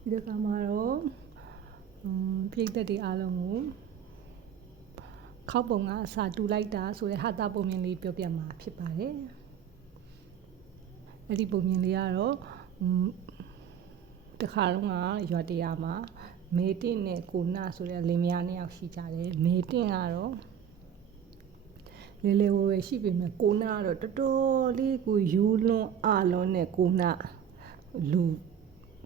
ဒီတစ်ခါမှာတော့ပြည်သက်တွေအားလုံးကိုခောက်ပုံကအစာတူလိုက်တာဆိုတဲ့ဟာတာပုံမြင်လေးပြောပြမှာဖြစ်ပါတယ်အဲ့ဒီပုံမြင်လေးကတော့တခါတော့ရွာတရားမှာမေတင့်နဲ့ကိုနာဆိုတဲ့လင်မယားနှစ်ယောက်ရှိကြတယ်မေတင့်ကတော့လေဝဲရှိပေမဲ့ကိုနာကတော့တော်တော်လေးကိုယူလွန်အလွန်နဲ့ကိုနာလူ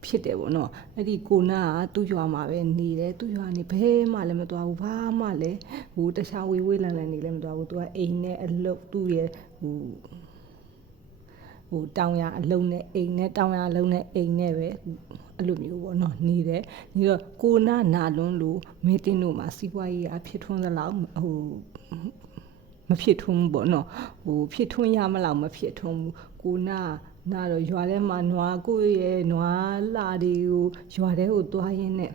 ဖြစ်တယ်ပေါ့နော်အဲ့ဒီကိုနာကသူ့ရွာမှာပဲနေတယ်သူ့ရွာနေဘဲမှလည်းမသွားဘူးဘာမှလည်းဟိုတခြားဝေးလန်နေလည်းမသွားဘူးသူကအိမ်နဲ့အလုပ်သူ့ရဲ့ဟိုတောင်ရအလုံးနဲ့အိမ်နဲ့တောင်ရအလုံးနဲ့အိမ်နဲ့ပဲအဲ့လိုမျိုးပေါ့နော်နေတယ်ဒီတော့ကိုနာလွန်းလို့မင်းတင်းတို့မှာစီးပွားရေးအဖြစ်ထွန်းသလောက်ဟိုမဖြစ်ထွန်းဘူးပေါ့နော်ဟိုဖြစ်ထွန်းရမလောက်မဖြစ်ထွန်းဘူးကိုနာတော့ရွာထဲမှာနွားကိုရဲ့နွားလာတွေကိုရွာထဲကိုသွားရင်းနဲ့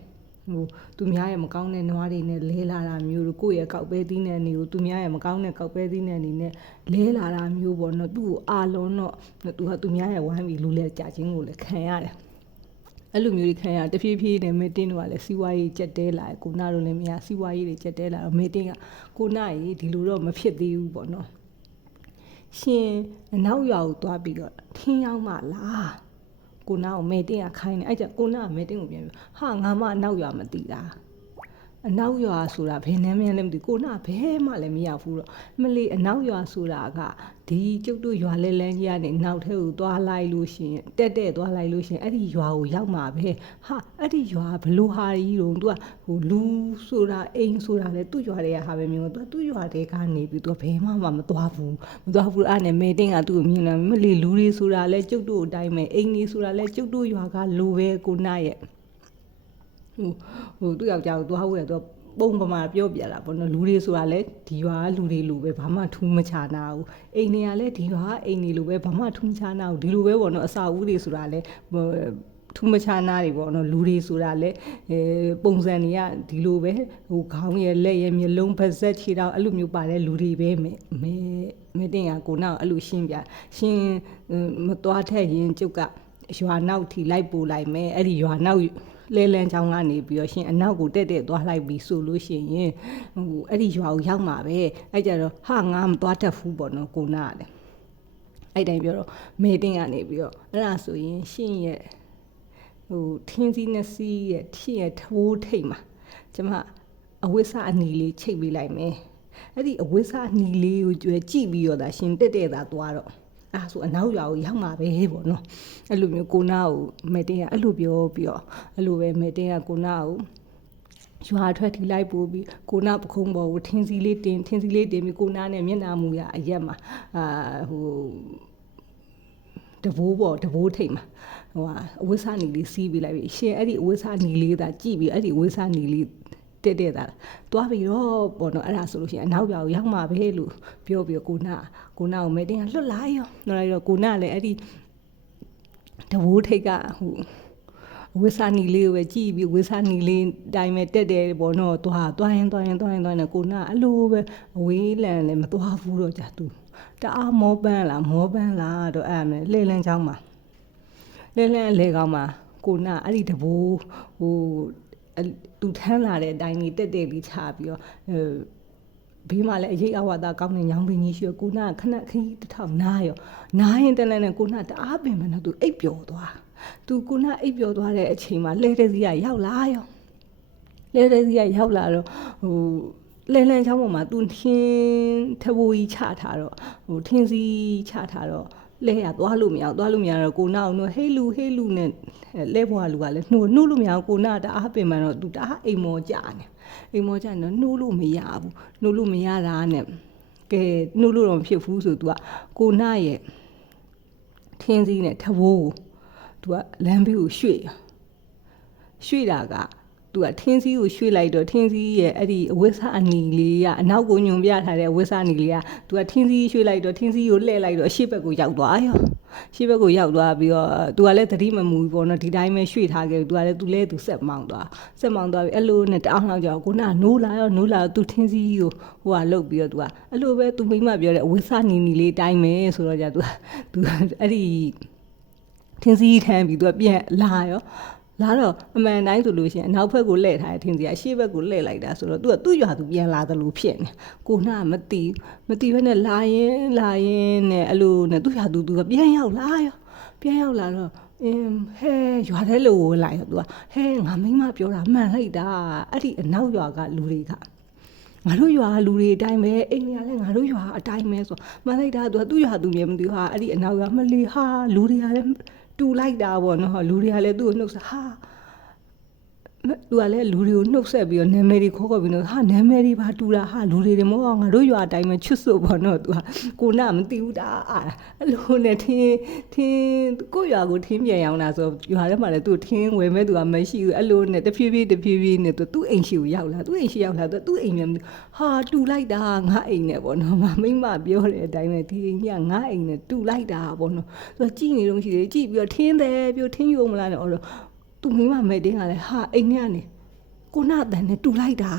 ဟိုသူများရဲ့မကောင်းတဲ့နွားတွေနဲ့လဲလာတာမျိုးတို့ကိုယ့်ရဲ့ကောက်ပဲသီးနဲ့နေကိုသူများရဲ့မကောင်းတဲ့ကောက်ပဲသီးနဲ့နေနဲ့လဲလာတာမျိုးပေါ့နော်သူ့ကိုအာလုံးတော့သူကသူများရဲ့ဝိုင်းပြီးလူလဲကြချင်းကိုလည်းခံရတယ်အဲ့လိုမျိုးတွေခံရတဖြည်းဖြည်းနဲ့မေတင်းတို့ကလည်းစီးပွားရေးကြက်တဲလာကိုနာတို့လည်းမရစီးပွားရေးတွေကြက်တဲလာတော့မေတင်းကကိုနာကြီးဒီလိုတော့မဖြစ်သေးဘူးပေါ့နော်ရှင်အနောက်ရွာကိုသွားပြီးတော့ထင်းရောက်မှလားကိုနာကိုမေတင်းကခိုင်းနေအဲ့ကျကိုနာကမေတင်းကိုပြန်ပြီးဟာငါမအနောက်ရွာမသိတာအနောက်ရွာဆိုတာဘယ်နှမ်းမှန်းလည်းမသိကိုနာဘဲမှလည်းမရောက်ဘူးတော့မလီအနောက်ရွာဆိုတာကဒီကျုပ်တို့ရွာလဲလန်းကြီးကနေနောက်ထဲကိုသွားလိုက်လို့ရှင်တက်သွားလိုက်လို့ရှင်အဲ့ဒီရွာကိုရောက်မှာပဲဟာအဲ့ဒီရွာဘလို့ဟာကြီးတော့သူကဟိုလူဆိုတာအိမ်ဆိုတာလေသူ့ရွာတွေကဟာပဲမျိုးသူ့ရွာတွေကနေပြီးသူကဘယ်မှမသွားဘူးအဲ့နဲ့မေတင်းကသူ့ကိုမြင်လာမလီလူတွေဆိုတာလဲကျုပ်တို့အတိုင်းပဲအိမ်ကြီးဆိုတာလဲကျုပ်တို့ရွာကလူပဲကိုနာရဲ့ဟိုသူ့ယောက်ျားကိုသွားဟုတ်ရတော့ပုံပမာပြောပြတာပေါ့နော်လူတွေဆိုတာလဲဒီရွာကလူတွေလိုပဲဘာမှထူးမခြားနာဘူးအိမ်တွေကလည်းဒီရွာကအိမ်တွေလိုပဲဘာမှထူးမခြားနာဘူးဒီလိုပဲပေါ့နော်အစာဦးတွေဆိုတာလဲထူးမခြားနာတွေပေါ့နော်လူတွေဆိုတာလဲပုံစံတွေကဒီလိုပဲဟိုခေါင်းရဲ့လက်ရဲ့မျက်လုံးပါးစပ်ခြေထောက်အဲ့လိုမျိုးပါတဲ့လူတွေပဲမဲတင်ကကိုနောက်အဲ့လိုရှင်းပြရှင်းမသွားထက်ရင်ကျုပ်ကရွာနောက်ထိလိုက်ပို့လိုက်မယ်အဲ့ဒီရွာနောက်လဲလန်းချောင်းကနေပြီးတော့ရှင်အနောက်ကိုတက်သွားလိုက်ပြီးဆိုလို့ရှိရင်ဟိုအဲ့ဒီရွာကိုရောက်မှာပဲအဲ့ကြတော့ဟာငါမသွားတတ်ဘူးပေါ့နော်ကိုနာကလည်းအဲ့တိုင်းပြောတော့မေတင်းကနေပြီးတော့အဲ့ဒါဆိုရင်ရှင်ရဲ့ဟိုထင်းစည်းနှစ်စီးရဲ့ထင်းရဲ့ထိုးထိတ်မှာကျမအဝိစာအနီလေးချိတ်ပေးလိုက်မယ်အဲ့ဒီအဝိစာအနီလေးကိုကြွယ်ကြည့်ပြီးတော့ဒါရှင်တက်တာသွားတော့ဆိုအနောက်ရွာကိုရောက်မှာပဲပေါ့နော်အဲ့လိုမျိုးကိုနာကိုမေတင်းကအဲ့လိုပြောပြီးတော့အဲ့လိုပဲမေတင်းကကိုနာကိုရွာထွက်ထိလိုက်ပို့ပြီးကိုနာပခုံးပေါ်ကိုထင်းစီလေးတင်ပြီးကိုနာနဲ့မျက်နှာမူရအရက်မှာဟိုတဘိုးထိတ်မှာဟိုအဝိစာနီလေးစီးပြီးလိုက်ပြီးရှင်အဲ့ဒီအဝိစာနီလေးသာကြည့်ပြီးအဲ့ဒီအဝိစာနီလေးတက်တာသွားပြီးတော့ပေါ့နော်အဲ့ဒါဆိုလို့ရှိရင်အနောက်ပြောင်ရောက်မှာပဲလို့ပြောပြီးကိုနာကိုမဲတင်ကလွတ်လာရောလိုက်တော့ကိုနာလည်းအဲ့ဒီတဘိုးထိတ်ကဟိုဝိစာနီလေးကိုပဲကြည့်ပြီးဝိစာနီလေးတိုင်းပဲတက်တယ်ပေါ့နော်သွားရင်ကိုနာအဲ့လိုပဲအဝေးလန်လည်းမသွားဘူးတော့ကြာသူတအားမောပန်းလားတော့အဲ့မယ်လှဲလန်းချောင်းမှာလဲကောင်းမှာကိုနာအဲ့ဒီတဘိုးဟိုသူထမ်းလာတဲ့အတိုင်းကြီးတက်ပြီးချပြီးတော့ဘေးမှာလည်းအရေးအဝါဒကောင်းတဲ့ညောင်ပင်ကြီးရှိရကိုနာခဏခကြီးတစ်ထောင်နားရင်တန်းနဲ့ကိုနာတအားပင်မနဲ့သူအိပ်ပျော်သွားသူကိုနာအိပ်ပျော်သွားတဲ့အချိန်မှာလဲတဲ့စီကရောက်လာတော့ဟိုလဲလန်းချောင်းပေါ်မှာသူထင်းထဘိုးကြီးချထားတော့ဟိုထင်းစီချထားတော့လဲရသွားလို့မရတော့ကိုနာအောင်ဟေးလူနဲ့လဲဘွားလူကလည်းနှိုးလို့မရကိုနာတအားပင်မှန်တော့သူတအားအိမ်မောကြနေတော့နှိုးလို့မရဘူးနှိုးလို့မရတာနဲ့ကဲနှိုးလို့တော့မဖြစ်ဘူးဆိုသူကကိုနာရဲ့ထင်းစည်းနဲ့ထဘိုးကိုသူကလမ်းဘေးကိုရွှေ့တာကသူကထင်းစည်းကိုရွှေ့လိုက်တော့ထင်းစည်းရဲ့အဲ့ဒီအဝိစာအနီလေးကအနောက်ကိုညွန်ပြထားတဲ့အဝိစာအနီလေးကသူကထင်းစည်းရွှေ့လိုက်တော့ထင်းစည်းကိုလှည့်လိုက်တော့ရှေ့ဘက်ကိုရောက်သွားရောရှေ့ဘက်ကိုရောက်သွားပြီးတော့သူကလည်းသတိမမူဘူးပေါ့နော်ဒီတိုင်းပဲရွှေ့ထားခဲ့သူကလည်းသူဆက်မောင်းသွားပြီးအဲ့လိုနဲ့တအောင်လောက်ကြောကိုနာနိုးလာသူထင်းစည်းကိုဟိုကလုတ်ပြီးတော့သူကအဲ့လိုပဲသူမိမပြောတဲ့အဝိစာနီလေးတိုင်းပဲဆိုတော့ကြာသူအဲ့ဒီထင်းစည်းထမ်းပြီးသူကပြန်လာရော လာတော့အမှန်တိုင်းဆိုလို့ရှိရင်အနောက်ဘက်ကိုလှည့်ထားတဲ့ထင်စရာရှေ့ဘက်ကိုလှည့်လိုက်တာဆိုတော့သူ့ရွာသူပြန်လာတယ်လို့ဖြစ်နေကိုနာမသိဘဲနဲ့လာရင်နဲ့အဲ့လိုနဲ့သူ့ရွာသူကပြန်ရောက်လာတော့ဟဲရွာထဲလို့ဝင်လာရောသူကဟဲငါမိမပြောတာမှန်လိုက်တာအဲ့ဒီအနောက်ရွာကလူတွေကငါတို့ရွာလူတွေအတိုင်းပဲအိမ်တွေကလည်းငါတို့ရွာအတိုင်းပဲဆိုမှန်လိုက်တာသူ့ရွာသူမြင်မသိဟာအဲ့ဒီအနောက်ရွာမလီဟာလူတွေကလည်းတူလိုက်တာပေါ့နော်လူတွေကလည်းသူ့ကိုနှုတ်ဆက်ဟာသူကလည်းလူတွေကိုနှုတ်ဆက်ပြီးတော့နာမည်တွေခေါ်ပြီးတော့ဟာနာမည်တွေပါတူတာဟာလူတွေမဟုတ်ငါတို့ရွာအတိုင်းပဲချွတ်စို့ပေါ့နော်သူကကိုနာမသိဘူးတာအဲ့လိုနဲ့ထင်းကိုရွာကိုထင်းပြန်ရောက်လာဆိုရွာထဲမှာလည်းသူ့ထင်းဝယ်မဲ့သူကမရှိဘူးအဲ့လိုနဲ့တဖြည်းဖြည်းနဲ့သူ့အိမ်ရှိကိုရောက်လာသူ့အိမ်မြန်ဟာတူလိုက်တာငါအိမ်နဲ့ပေါ့နော်မိမပြောတဲ့အတိုင်းပဲဒီအိမ်ကငါအိမ်နဲ့တူလိုက်တာပေါ့နော်သူကကြည့်နေတော့ရှိတယ်ကြည့်ပြီးတော့ထင်းတယ်ပြောထင်းယူမလားနဲ့တော့သူမိမမဲ့တင်းကလည်းဟာအိမ်ထဲကနေကိုနာအတန်နဲ့တူလိုက်တာ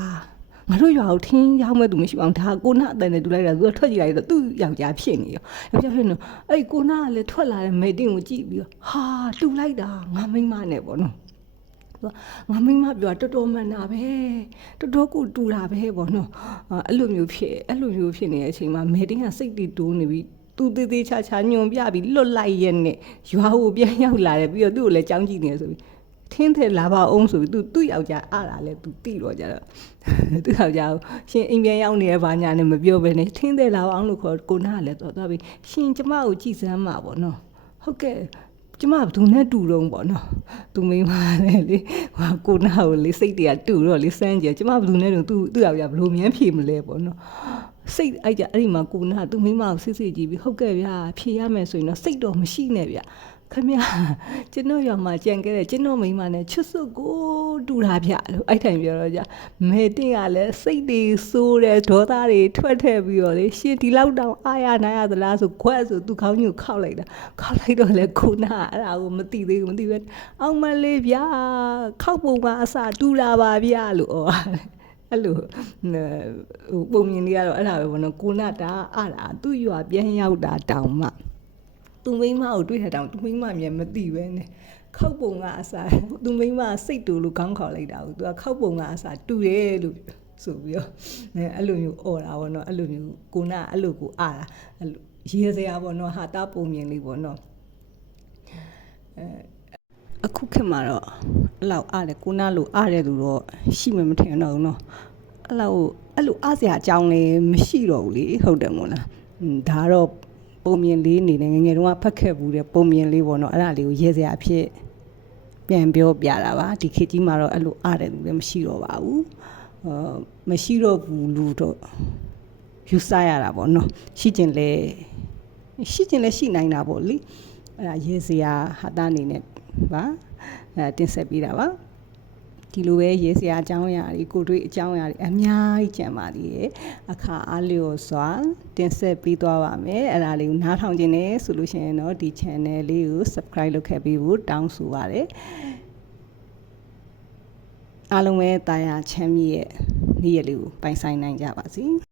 ငါတို့ရွာကိုထင်းရောက်မဲ့သူမရှိအောင်ဒါကိုနာအတန်နဲ့တူလိုက်တာသူကထွက်ကြည့်လိုက်တော့သူ့ယောက်ျားဖြစ်နေရောယောက်ျားဖြစ်နေအဲ့ကိုနာကလည်းထွက်လာတဲ့မဲ့တင်းကိုကြည့်ပြီးတော့ဟာတူလိုက်တာငါမိမနဲ့ပေါ့နော်ငါမိမပြောတော်တော်မှန်တာပဲတော်တော်ကိုတူတာပဲပေါ့နော်အဲ့လိုမျိုးဖြစ်နေတဲ့အချိန်မှာမဲ့တင်းကစိတ်တီတိုးနေပြီးသူသေးချာညွန်ပြပြီးလွတ်လိုက်ရဲ့နဲ့ရွာကိုပြန်ရောက်လာတယ်ပြီးတော့သူ့ကိုလည်းကြောင်းကြည့်နေဆိုပြီးထင်းတယ်လာပါအောင်ဆိုပြီးသူ့ယောက်ျားအားလာလဲသူတိတော့ကြတော့သူ့ယောက်ျားကိုရှင်အိမ်ပြန်ရောက်နေရပါညာနဲ့မပြောဘဲနဲ့ထင်းတယ်လာပါအောင်လို့ခေါ်ကိုနာကလည်းသွားပြီးရှင်ကျမကိုကြည့်စမ်းပါပေါ့နော်ဟုတ်ကဲ့ကျမဘသူနဲ့တူတော့ပေါ့နော်သူမိန်းမလည်းလေဟာကိုနာကိုလေစိတ်တွေကတူတော့လေစမ်းကြကျမဘသူနဲ့တူသူ့ယောက်ျားဘလို့မြန်းဖြေမလဲပေါ့နော်စိတ်အဲ့ဒီမှာကိုနာသူမိန်းမကိုစစ်ကြည့်ပြီးဟုတ်ကဲ့ဗျာဖြေရမယ်ဆိုရင်တော့စိတ်တော့မရှိနဲ့ဗျာခင်ဗျာကျွန်တော်ရွာမှာကြံခဲ့တဲ့ကျွန်တော်မိန်းမနဲ့ချွတ်စွတ်ကိုတူတာဗျလို့အဲ့ထိုင်ပြောတော့ကြမေတင်ကလည်းစိတ်တွေစိုးတယ်ဒေါသတွေထွက်ထည့်ပြီးတော့လေရှင်ဒီလောက်တောင်အားရနိုင်ရသလားဆိုခွက်ဆိုသူခေါင်းကြီးကိုခောက်လိုက်တော့လေခုနာအဲ့ဒါကိုမသိသေးဘူးမသိပဲအောင်မလေးဗျာခောက်ပုံကအစတူတာပါဗျလို့အဲ့လိုပုံမြင်လေးကတော့အဲ့ဒါပဲဘောနော်ကိုနာတာအားတာသူ့ရွာပြန်ရောက်တာတောင်မှသူမိမကိုတွေ့တဲ့တောင်သူမိမမြန်မသိပဲနဲ့ခောက်ပုံကအစားသူမိမစိတ်တူလို့ခေါင်းခေါက်လိုက်တာကိုသူကခောက်ပုံကအစားတူတယ်လို့ဆိုပြီးတော့အဲ့လိုမျိုးអော်တာပေါ့နော်အဲ့လိုမျိုးကိုနာအဲ့လိုကိုအားတာအဲ့လိုရေစရာပေါ့နော်ဟာတာပုံမြင်လေးပေါ့နော်အခုခေတ်မှာတော့အဲ့လောက်အားတယ်ကိုနာလို့အားတဲ့သူတော့ရှိမှမထင်တော့ဘူးနော်အဲ့လိုအားစရာအကြောင်းလေးမရှိတော့ဘူးလေဟုတ်တယ်မို့လားဒါတော့ပုံမြင်လေးအနေနဲ့ငယ်တုန်းကဖတ်ခဲ့ဘူးတဲ့ပုံမြင်လေးပေါ့နော်အဲ့ဒါလေးကိုရဲစရာအဖြစ်ပြန်ပြောပြတာပါဒီခေတ်ကြီးမှာတော့အဲ့လိုအားတယ်သူလည်းမရှိတော့ပါဘူးမရှိတော့ဘူးလို့တော့ယူဆရတာပေါ့နော်ရှိကျင်လဲရှိနိုင်တာပေါ့လေအဲ့ဒါရဲစရာဟာတာအနေနဲ့ပါတင်ဆက်ပေးတာပါဒီလိုပဲရေးစရာအကြောင်းအရာတွေကိုတွေ့အကြောင်းအရာတွေအများကြီးကြံပါသေးတယ်အခါအားလျော်စွာတင်ဆက်ပေးသွားပါမယ်အဲ့ဒါလေးကိုနားထောင်ခြင်းနဲ့ဆိုလို့ရှိရင်တော့ဒီ channel လေးကို subscribe လုပ်ခဲ့ပေးဖို့တောင်းဆိုပါတယ်အားလုံးပဲတာယာချမ်းမြေ့ရဲ့နေ့ရက်လေးကိုပိုင်ဆိုင်နိုင်ကြပါစေ